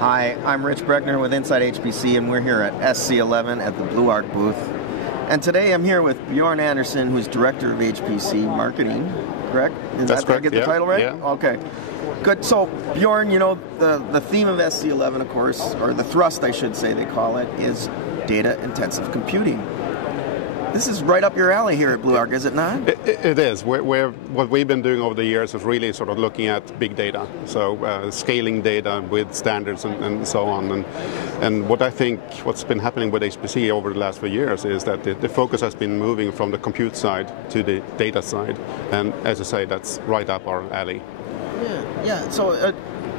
Hi, I'm Rich Breckner with Inside HPC, and we're here at SC11 at the BlueArc booth. And today I'm here with Bjorn Andersson, who's Director of HPC Marketing, correct? That's correct. Did I get the title right? Yeah. Okay. Good. So, Bjorn, you know, the theme of SC11, of course, or the thrust, I should say they call it, is data-intensive computing. This is right up your alley here at BlueArc, is it not? It is. What we've been doing over the years is really sort of looking at big data, so scaling data with standards and so on. And what I think what's been happening with HPC over the last few years is that the focus has been moving from the compute side to the data side. And as I say, that's right up our alley. Yeah. So,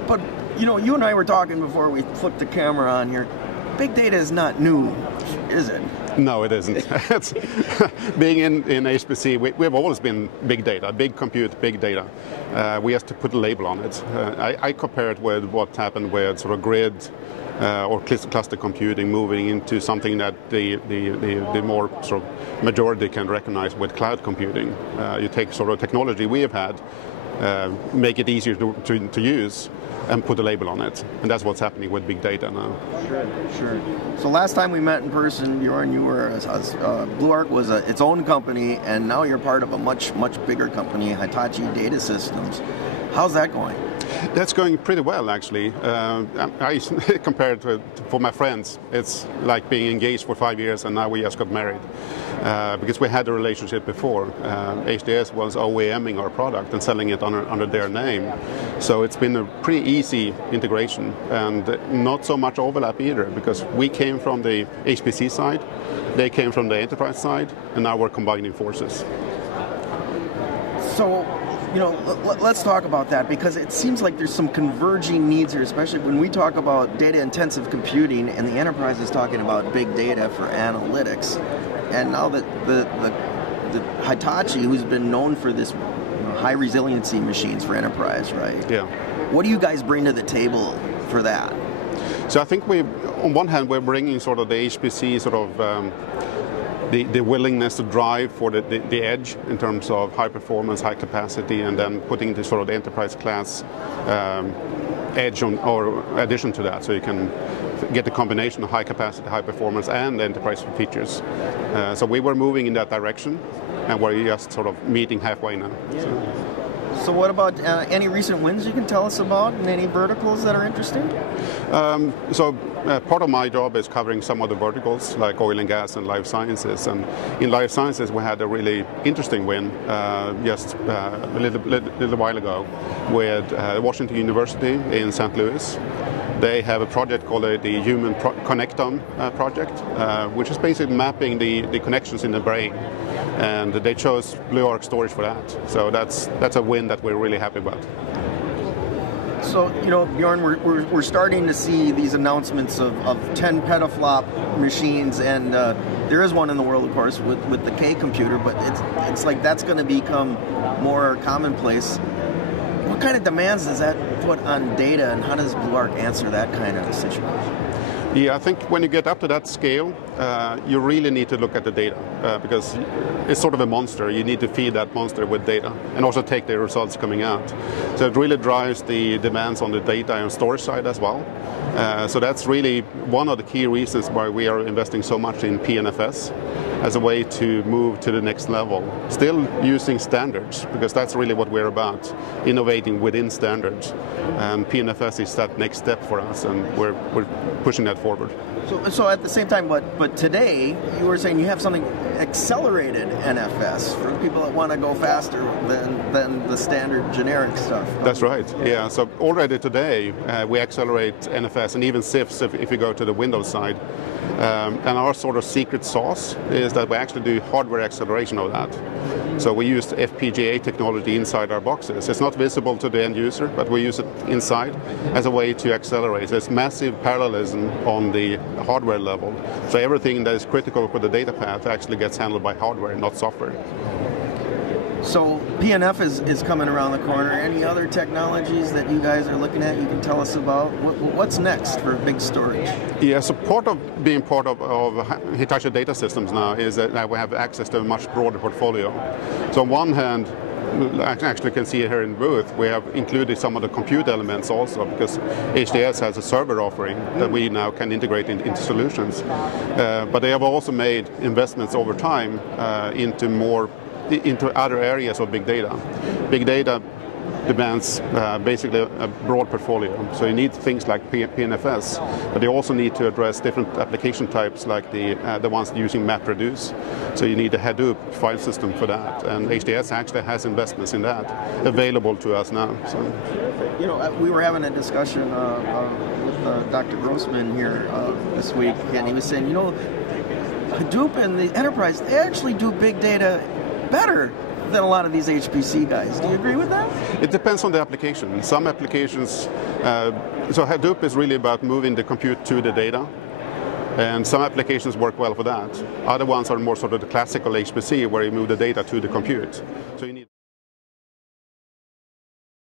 but you know, you and I were talking before we flipped the camera on here. Big data is not new, is it? No, it isn't. Being in HPC, we've always been big data, big compute, big data. We have to put a label on it. I compare it with what happened with sort of grid or cluster computing moving into something that the more sort of majority can recognize with cloud computing. You take sort of technology we have had, make it easier to use, and put a label on it. And that's what's happening with big data now. Sure. So last time we met in person, Bjorn, you were, BlueArc was its own company, and now you're part of a much bigger company, Hitachi Data Systems. How's that going? That's going pretty well, actually. I compare it for my friends. It's like being engaged for 5 years and now we just got married. Because we had a relationship before. HDS was OEMing our product and selling it under their name. So it's been a pretty easy integration and not so much overlap either, because we came from the HPC side, they came from the enterprise side, and now we're combining forces. So, you know, let's talk about that, because it seems like there's some converging needs here, especially when we talk about data-intensive computing and the enterprise is talking about big data for analytics. And now that the Hitachi, who's been known for this high resiliency machines for enterprise, right? Yeah. What do you guys bring to the table for that? So I think on one hand, we're bringing sort of the HPC sort of the willingness to drive for the edge in terms of high performance, high capacity, and then putting the sort of the enterprise class edge on, or addition to that, so you can get the combination of high capacity, high performance, and enterprise features. So we were moving in that direction, and we're just sort of meeting halfway now. Yeah. So what about any recent wins you can tell us about, and any verticals that are interesting? Part of my job is covering some of the verticals like oil and gas and life sciences. And in life sciences, we had a really interesting win just a little while ago with Washington University in St. Louis. They have a project called the Human Connectome project, which is basically mapping the connections in the brain. And they chose BlueArc storage for that. So that's a win that we're really happy about. So, you know, Bjorn, we're starting to see these announcements of 10 petaflop machines, and there is one in the world, of course, with the K computer, but it's like that's going to become more commonplace. What kind of demands does that put on data, and how does BlueArc answer that kind of a situation? Yeah, I think when you get up to that scale, you really need to look at the data because it's sort of a monster. You need to feed that monster with data and also take the results coming out. So it really drives the demands on the data and storage side as well. So that's really one of the key reasons why we are investing so much in PNFS as a way to move to the next level. Still using standards, because that's really what we're about, innovating within standards. And PNFS is that next step for us, and we're pushing that forward. So at the same time, but today, you were saying you have something accelerated NFS for people that want to go faster than the standard generic stuff. That's right, yeah. So already today, we accelerate NFS and even CIFS if you go to the Windows side. And our sort of secret sauce is that we actually do hardware acceleration of that. So we use FPGA technology inside our boxes. It's not visible to the end user, but we use it inside as a way to accelerate. There's massive parallelism on the hardware level. So everything that is critical for the data path actually gets handled by hardware, not software. So PNF is coming around the corner. Any other technologies that you guys are looking at you can tell us about? What's next for big storage? Yeah, so part of being part of Hitachi Data Systems now is that we have access to a much broader portfolio. So on one hand, actually can see here in the booth, we have included some of the compute elements also, because HDS has a server offering that we now can integrate into solutions. But they have also made investments over time into other areas of big data. Big data demands basically a broad portfolio. So you need things like PNFS, but you also need to address different application types like the ones using MapReduce. So you need a Hadoop file system for that, and HDS actually has investments in that available to us now. So. You know, we were having a discussion with Dr. Grossman here this week, and he was saying, you know, Hadoop and the enterprise, they actually do big data better than a lot of these HPC guys. Do you agree with that? It depends on the application. Some applications, so Hadoop is really about moving the compute to the data, and some applications work well for that. Other ones are more sort of the classical HPC where you move the data to the compute. So you need